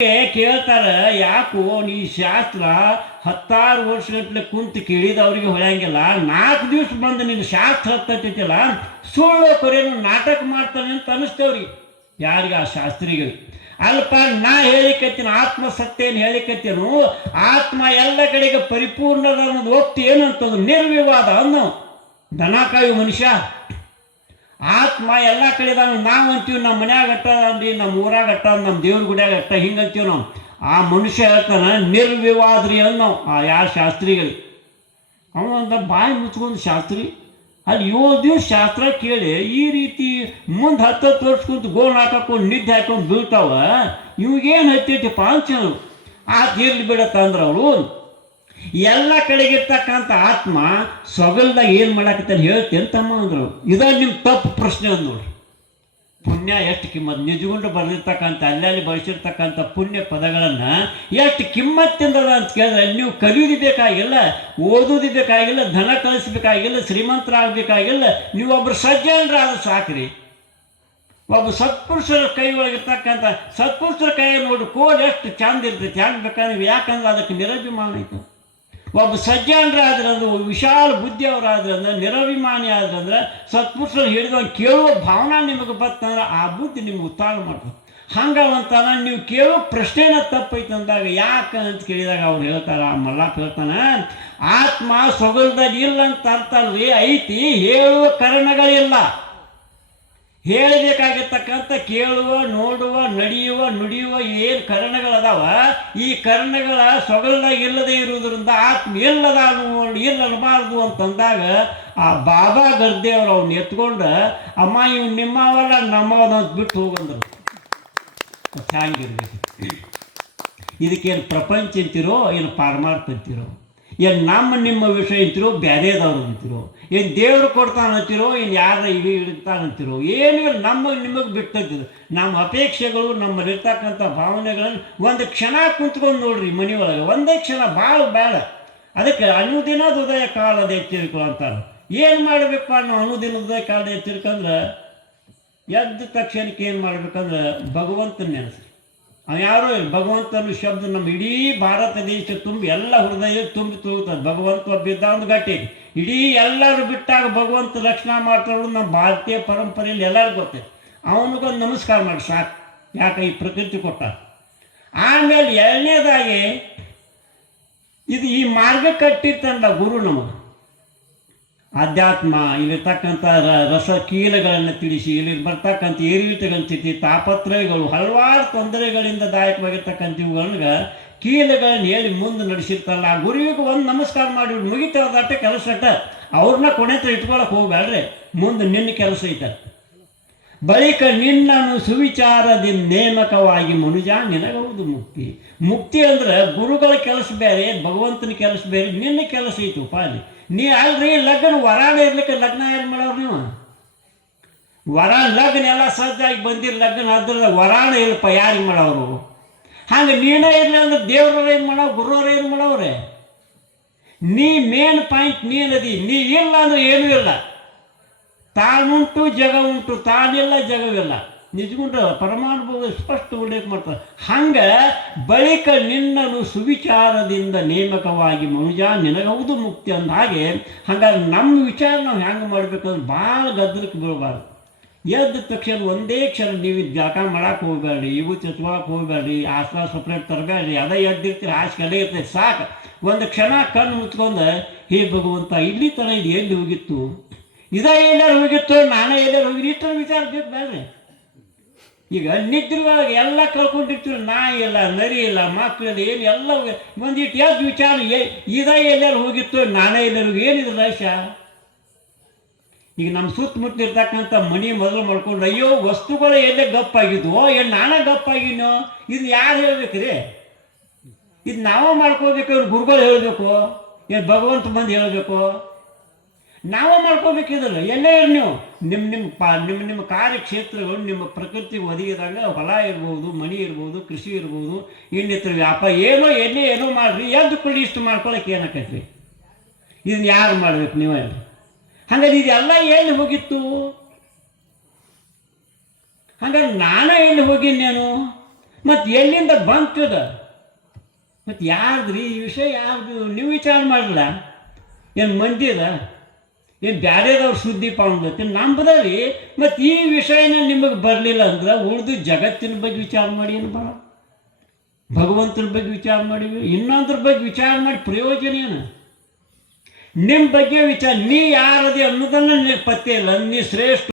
ಕೇಳ್ತಾರ, ಯಾಕೋ ನೀ ಶಾಸ್ತ್ರ 10 ವರ್ಷಗಟ್ಟಲೆ ಕುಂತು ಕೇಳಿದವ್ರಿಗೆ ಹೊಳೆಯಂಗಿಲ್ಲ, 4 ದಿವಸ ಬಂದು ನಿನ್ನ ಶಾಸ್ತ್ರ ಹತ್ತೈತಿಲ್ಲ, ಸುಳ್ಳು ಕೊರೇನು ನಾಟಕ ಮಾಡ್ತಾನೆ ಅಂತ ಅನಿಸ್ತೇವ್ರಿಗೆ. ಯಾರಿಗೆ? ಆ ಶಾಸ್ತ್ರಿಗಳು. ಅಲ್ಪ ನಾ ಹೇಳಿಕತ್ತೀನಿ, ಆತ್ಮ ಸತ್ಯೇನು ಹೇಳಿಕತ್ತೇನು, ಆತ್ಮ ಎಲ್ಲ ಕಡೆಗೆ ಪರಿಪೂರ್ಣದ ಅನ್ನೋದು ಒಪ್ತಿ ಏನಂತಂದು ನಿರ್ವಿವಾದ ಅನ್ನೋ ದನ ಕಾಯು ಮನುಷ್ಯ. ಆತ್ಮ ಎಲ್ಲ ಕಡೆದಾನ. ನಾವು ಅಂತೀವಿ ನಮ್ಮ ಮನ್ಯಾಗ ಅಟ್ಟ ಅಂದ್ರಿ, ನಮ್ಮ ಊರಾಗ ಅಟ್ಟ, ನಮ್ಮ ದೇವ್ರ ಗುಡಿಯಾಗ ಅಟ್ಟ, ಹಿಂಗೆ ಅಂತೀವಿ ನಾವು. ಆ ಮನುಷ್ಯ ಹೇಳ್ತಾನೆ ನಿರ್ವಿವಾದ್ರಿ ಅನ್ನೋ ಆ ಯಾರು ಶಾಸ್ತ್ರಿಗಳು. ಅವನಂದ ಬಾಯಿ ಮುಚ್ಕೊಂಡು ಶಾಸ್ತ್ರಿ ಅಲ್ಲಿ 7 ದಿವಸ ಶಾಸ್ತ್ರ ಕೇಳಿ ಈ ರೀತಿ ಮುಂದೆ 10 ವರ್ಷ ಕುಂತು ಗೋಲ್ ಹಾಕೊಂಡು ನಿದ್ದೆ ಹಾಕೊಂಡು ಬೀಳ್ತಾವ, ಇವಾಗೇನು ಹತ್ತೈತಿಪ್ಪ ಅಂಚನು. ಇರ್ಲಿ ಬಿಡತ್ತಂದ್ರೆ ಅವರು ಎಲ್ಲ ಕಡೆಗಿರ್ತಕ್ಕಂಥ ಆತ್ಮ ಸೊಗಲ್ದಾಗ ಏನು ಮಾಡಾಕತ್ತಾನೆ ಹೇಳ್ತೇನೆ ತಮ್ಮ ಅಂದರು. ಇದ ನಿಮ್ಮ ತಪ್ಪು ಪ್ರಶ್ನೆ ಅಂದ್ ನೋಡ್ರಿ. ಪುಣ್ಯ ಎಷ್ಟು ಕಿಮ್ಮತ್ತು, ನಿಜಗೊಂಡು ಬರೆದಿರ್ತಕ್ಕಂಥ ಅಲ್ಲಲ್ಲಿ ಬಳಸಿರ್ತಕ್ಕಂಥ ಪುಣ್ಯ ಪದಗಳನ್ನು ಎಷ್ಟು ಕಿಮ್ಮತ್ತಿಂದದ ಅಂತ ಕೇಳಿದ್ರೆ ನೀವು ಕಲಿಯೋದು ಬೇಕಾಗಿಲ್ಲ, ಓದೋದು ಬೇಕಾಗಿಲ್ಲ, ಧನ ಕಳಿಸ್ಬೇಕಾಗಿಲ್ಲ, ಶ್ರೀಮಂತರಾಗಬೇಕಾಗಿಲ್ಲ, ನೀವು ಒಬ್ಬರು ಸಜ್ಜನರಾದ್ರೆ ಸಾಕ್ರಿ. ಒಬ್ಬ ಸತ್ಪುರುಷರ ಕೈ ಒಳಗಿರ್ತಕ್ಕಂಥ ಸತ್ಪುರುಷರ ಕೈ ನೋಡಿ ಕೋಲ್ ಎಷ್ಟು ಚಂದ ಇರ್ತೈತಿ, ಹೆಂಗೆ ಬೇಕಾದ್ರೆ, ಯಾಕಂದ್ರೆ ಅದಕ್ಕೆ ನಿರಭಿಮಾನ ಐತೆ. ಒಬ್ಬ ಸಜ್ಜನರಾದ್ರಂದ್ರೆ, ವಿಶಾಲ ಬುದ್ಧಿಯವರಾದ್ರಂದ್ರೆ, ನಿರಭಿಮಾನಿ ಆದ್ರಂದ್ರೆ, ಸತ್ಪುರುಷರು ಹಿಡಿದು ಕೇಳುವ ಭಾವನಾ ನಿಮಗೆ ಬರ್ತಂದ್ರೆ ಆ ಬುದ್ಧಿ ನಿಮ್ಗೆ ಉತ್ತಾರ ಮಾಡ್ತದೆ. ಹಂಗವಂತಾನ ನೀವು ಕೇಳೋ ಪ್ರಶ್ನೆನ ತಪ್ಪೈತೆ ಅಂದಾಗ ಯಾಕೆ ಅಂತ ಕೇಳಿದಾಗ ಅವ್ರು ಹೇಳ್ತಾರ, ಮಲ್ಲಪ್ಪ ಹೇಳ್ತಾನೆ, ಆತ್ಮ ಸೊಗಲ್ದಲ್ಲಿ ಇಲ್ಲ ಅಂತ ಅರ್ಥ ಅಲ್ರಿ, ಐತಿ, ಹೇಳುವ ಕಾರಣಗಳಿಲ್ಲ. ಹೇಳಬೇಕಾಗಿರ್ತಕ್ಕಂಥ ಕೇಳುವ, ನೋಡುವ, ನಡೆಯುವ, ನುಡಿಯುವ ಏನು ಕರಣಗಳದಾವ, ಈ ಕರ್ಣಗಳ ಸೊಗಲ್ದಾಗ ಇಲ್ಲದೆ ಇರುವುದರಿಂದ ಆತ್ಮ ಇಲ್ಲದ ಇಲ್ಲಬಾರ್ದು ಅಂತಂದಾಗ ಆ ಬಾಬಾ ಗರ್ದೇವ್ರು ಅವ್ನು ಎತ್ಕೊಂಡು, ಅಮ್ಮ ಇವ್ ನಿಮ್ಮವಲ್ಲ ನಮ್ಮವದಂತ ಬಿಟ್ಟು ಹೋಗಂದ್ರು. ಹ್ಯಾಂಗಿರ್ಬೇಕು? ಇದಕ್ಕೇನು ಪ್ರಪಂಚ ಅಂತಿರೋ, ಏನು ಪಾರಮಾರ್ಥ ಅಂತಿರೋ, ಏನು ನಿಮ್ಮ ವಿಷಯ ಅಂತಿರೋ, ಬ್ಯಾರೇದವ್ರು ಅಂತಿರೋ, ಏನು ದೇವರು ಕೊಡ್ತಾನಂತಿರೋ, ಏನು ಯಾರ ಇವಿ ಇಡ್ತಾನಂತಿರೋ, ಏನೂ ನಿಮಗೆ ಬಿಟ್ಟಿದ್ದು. ನಮ್ಮ ಅಪೇಕ್ಷೆಗಳು, ನಮ್ಮಲ್ಲಿರ್ತಕ್ಕಂಥ ಭಾವನೆಗಳನ್ನು ಒಂದು ಕ್ಷಣ ಕುಂತ್ಕೊಂಡು ನೋಡ್ರಿ ಮನೆಯೊಳಗೆ, ಒಂದೇ ಕ್ಷಣ, ಭಾಳ ಬೇಡ. ಅದಕ್ಕೆ ಅನುದಿನದ ಉದಯ ಕಾಲದ ಎಚ್ಚರಿಕೆ ಅಂತಾರೆ. ಏನು ಮಾಡಬೇಕು ಅನ್ನೋ ಅನುದಿನದ ಉದಯ ಕಾಲದ ಎಚ್ಚರಿಕಂದ್ರೆ ಎದ್ದ ತಕ್ಷಣಕ್ಕೆ ಏನು ಮಾಡ್ಬೇಕಂದ್ರೆ ಭಗವಂತನ ನೆನೆಸ್ರಿ. ಯಾರೋ ಭಗವಂತನ ಶಬ್ದ ನಮ್ಮ ಇಡೀ ಭಾರತ ದೇಶ ತುಂಬಿ ಎಲ್ಲ ಹೃದಯ ತುಂಬಿ ತೂಗುತ್ತದೆ. ಭಗವಂತ ಒಬ್ಬಿದ್ದ ಒಂದು ಗಟ್ಟಿಗೆ ಇಡೀ ಎಲ್ಲರೂ ಬಿಟ್ಟಾಗ ಭಗವಂತ ರಕ್ಷಣಾ ಮಾಡ್ತಾಳು. ನಮ್ಮ ಭಾರತೀಯ ಪರಂಪರೆಯಲ್ಲಿ ಎಲ್ಲರಿಗೂ ಗೊತ್ತೈತೆ. ಅವನಿಗೊಂದು ನಮಸ್ಕಾರ ಮಾಡಿ ಸಾಕು, ಯಾಕೆ ಈ ಪ್ರಕೃತಿ ಕೊಟ್ಟ. ಆಮೇಲೆ ಎರಡನೇದಾಗಿ ಇದು ಈ ಮಾರ್ಗ ಕಟ್ಟಿರ್ತಂಡ ಗುರು ನಮಗೆ ಅಧ್ಯಾತ್ಮ, ಇಲ್ಲಿರ್ತಕ್ಕಂಥ ರಸ ಕೀಲಗಳನ್ನು ತಿಳಿಸಿ, ಇಲ್ಲಿ ಬರ್ತಕ್ಕಂಥ ಏರಿಳಿತಗಳ ಸ್ಥಿತಿ, ತಾಪತ್ರಯಗಳು, ಹಲವಾರು ತೊಂದರೆಗಳಿಂದ ದಾಯಕವಾಗಿರ್ತಕ್ಕಂಥ ಇವುಗಳಿಗೆ ಕೀಲಗಳನ್ನು ಹೇಳಿ ಮುಂದೆ ನಡೆಸಿರ್ತಾರಲ್ಲ, ಆ ಗುರುವಿಗೆ ಒಂದು ನಮಸ್ಕಾರ ಮಾಡಿ ಮುಗಿತದಟ್ಟೆ ಕೆಲಸ ಅಟ್ಟ. ಅವ್ರನ್ನ ಕೊನೆ ಹತ್ರ ಇಟ್ಕೊಳಕ್ಕೆ ಹೋಗ್ಬೇಡ್ರಿ, ಮುಂದೆ ನಿನ್ನ ಕೆಲಸ ಐತೆ. ಬಳಿಕ ನಿನ್ನನ್ನು ಸುವಿಚಾರದಿಂದ ನೇಮಕವಾಗಿ ಮನುಜ ನಿನಗವುದು ಮುಕ್ತಿ. ಮುಕ್ತಿ ಅಂದ್ರೆ ಗುರುಗಳ ಕೆಲಸ ಬೇರೆ, ಭಗವಂತನ ಕೆಲಸ ಬೇರೆ, ನಿನ್ನ ಕೆಲಸ ಐತು ಪಾಲಿ. ನೀ ಅಲ್ರಿ ಲಗ್ನ ವರಾನ ಇರ್ಲಿಕ್ಕೆ ಲಗ್ನ ಯಾರು ಮಾಡೋರು ನೀವು? ವರ ಲಗ್ನ ಎಲ್ಲ ಸಜ್ಜಾಗಿ ಬಂದಿರ ಲಗ್ನ ಅದ್ರದ ವರಾಣ ಇಲ್ಲಪ್ಪ, ಯಾರಿಗೆ ಮಾಡೋರು? ಹಂಗೆ ನೀನೇ ಇರಲಿ ಅಂದ್ರೆ ದೇವ್ರವ್ರು ಏನು ಮಾಡೋ, ಗುರುವ್ರು ಏನು ಮಾಡೋವ್ರೆ? ನೀ ಮೇನ್ ಪಾಯಿಂಟ್ ನೀನದಿ. ನೀ ಇಲ್ಲ ಅಂದ್ರೆ ಏನೂ ಇಲ್ಲ. ತಾನುಂಟು ಜಗ ಉಂಟು, ತಾನಿಲ್ಲ ಜಗವಿಲ್ಲ. ನಿಜಗುಂಟು ಪರಮಾನುಭವ ಸ್ಪಷ್ಟ ಉಲ್ಲೇಖ ಮಾಡ್ತಾರೆ. ಹಂಗೆ ಬಳಿಕ ನಿನ್ನನ್ನು ಸುವಿಚಾರದಿಂದ ನೇಮಕವಾಗಿ ಮನುಜ ನಿನಗವುದು ಮುಕ್ತಿ ಅಂದ ಹಾಗೆ. ಹಾಗಾಗಿ ನಮ್ಮ ವಿಚಾರ ನಾವು ಹೆಂಗೆ ಮಾಡಬೇಕಂದ್ರೆ ಭಾಳ ಗದ್ದಲಕ್ಕೆ ಬೀಳಬಾರ್ದು. ಎದ್ದ ತಕ್ಷಣ ಒಂದೇ ಕ್ಷಣ ನೀವು ಜಳಕ ಮಾಡಕ್ಕೆ ಹೋಗ್ಬೇಡ್ರಿ, ಇವು ಚಚ್ಕೊಳಕ್ಕೆ ಹೋಗ್ಬೇಡ್ರಿ, ಆಸನ ಸಪ್ರೇಟ್ ತರಬೇಡ್ರಿ. ಅದೇ ಎದ್ದಿರ್ತೀರಿ, ಹಾಸಿಗೆ ಅಲ್ಲೇ ಇರ್ತೈತೆ ಸಾಕು. ಒಂದು ಕ್ಷಣ ಕಣ್ಣು ಮುಚ್ಕೊಂಡು, ಹೇ ಭಗವಂತ ಇಲ್ಲಿ ತನ ಇದು ಎಲ್ಲಿ ಹೋಗಿತ್ತು, ಇದೇ ಎಲ್ಲರೂ ಹೋಗಿತ್ತು, ನಾನೇ ಎಲ್ಲರೂ ಹೋಗಿರಿ, ಇಷ್ಟರ ವಿಚಾರ ಬೇಕು ಬೇಡ್ರಿ. ಈಗ ನಿದ್ರೆ ಒಳಗೆ ಎಲ್ಲ ಕಳ್ಕೊಂಡಿರ್ತೀವಿ, ನಾಯಿ ಇಲ್ಲ, ನರಿ ಇಲ್ಲ, ಮಕ್ಕಳಿಲ್ಲ, ಏನು ಎಲ್ಲ ಒಂದಿಟ್ಟು ಎದ್ದು ವಿಚಾರ, ಇದೇ ಎಲ್ಲರೂ ಹೋಗಿತ್ತು, ನಾನೇ ಎಲ್ಲರೂ ಏನಿದೆ ರಹಸ್ಯ. ಈಗ ನಮ್ಮ ಸುತ್ತಮುತ್ತ ಇರ್ತಕ್ಕಂಥ ಮನೆ ಮೊದಲು ಮಾಡ್ಕೊಂಡು, ಅಯ್ಯೋ ವಸ್ತುಗಳು ಎಲ್ಲೇ ಗಪ್ಪಾಗಿದ್ವು, ಏನು ನಾನೇ ಗಪ್ಪಾಗಿನೋ, ಇದು ಯಾರು ಹೇಳ್ಬೇಕ್ರಿ? ಇದು ನಾವೇ ಮಾಡ್ಕೋಬೇಕು, ಇವ್ರು ಗುರುಗಳು ಹೇಳಬೇಕು, ಏನು ಭಗವಂತ ಬಂದು ಹೇಳಬೇಕು? ನಾವೇ ಮಾಡ್ಕೋಬೇಕಿದಲ್ಲ. ಎಲ್ಲೇ ಇರಿ ನೀವು, ನಿಮ್ಮ ಕಾರ್ಯಕ್ಷೇತ್ರಗಳು ನಿಮ್ಮ ಪ್ರಕೃತಿಗೆ ಒದಗಿದಾಗ ಹೊಲ ಇರ್ಬೋದು, ಮನೆ ಇರ್ಬೋದು, ಕೃಷಿ ಇರ್ಬೋದು, ಇನ್ನಿತರ ವ್ಯಾಪಾರ ಏನೋ ಮಾಡಿರಿ, ಎದ್ದು ಕೊಡಿ ಇಷ್ಟು ಮಾಡ್ಕೊಳಕ್ಕೆ ಏನಾಕೈತ್ರಿ? ಇದನ್ನ ಯಾರು ಮಾಡ್ಬೇಕು? ನೀವೇ. ಹಾಗಾದ್ರೆ ಇದೆಲ್ಲ ಎಲ್ಲಿ ಹೋಗಿತ್ತು? ಹಾಗಾದ್ರೆ ನಾನೇ ಎಲ್ಲಿ ಹೋಗಿನ್ನೇನು? ಮತ್ತು ಎಲ್ಲಿಂದ ಬಂತದ? ಮತ್ತು ಯಾರ್ದ್ರಿ ಈ ವಿಷಯ? ಯಾರ್ದು? ನೀವು ವಿಚಾರ ಮಾಡಲ್ಲ. ಏನು ಮಂದಿದ? ಏನು ಬ್ಯಾರೇದವ್ರು ಸುದ್ದಿಪ್ಪ ಅಂದತ್ತೆ ನಂಬುದರಿ. ಮತ್ತು ಈ ವಿಷಯನ ನಿಮಗೆ ಬರಲಿಲ್ಲ ಅಂದ್ರೆ ಉಳಿದು ಜಗತ್ತಿನ ಬಗ್ಗೆ ವಿಚಾರ ಮಾಡಿ ಏನು ಬರ, ಭಗವಂತನ ಬಗ್ಗೆ ವಿಚಾರ ಮಾಡಿವಿ, ಇನ್ನೊಂದ್ರ ಬಗ್ಗೆ ವಿಚಾರ ಮಾಡಿ ಪ್ರಯೋಜನ ಏನು? ನಿಮ್ಮ ಬಗ್ಗೆ ವಿಚಾರ, ನೀ ಯಾರದೆ ಅನ್ನೋದನ್ನು ಪತ್ತೆ ಇಲ್ಲ. ನೀ ಶ್ರೇಷ್ಠ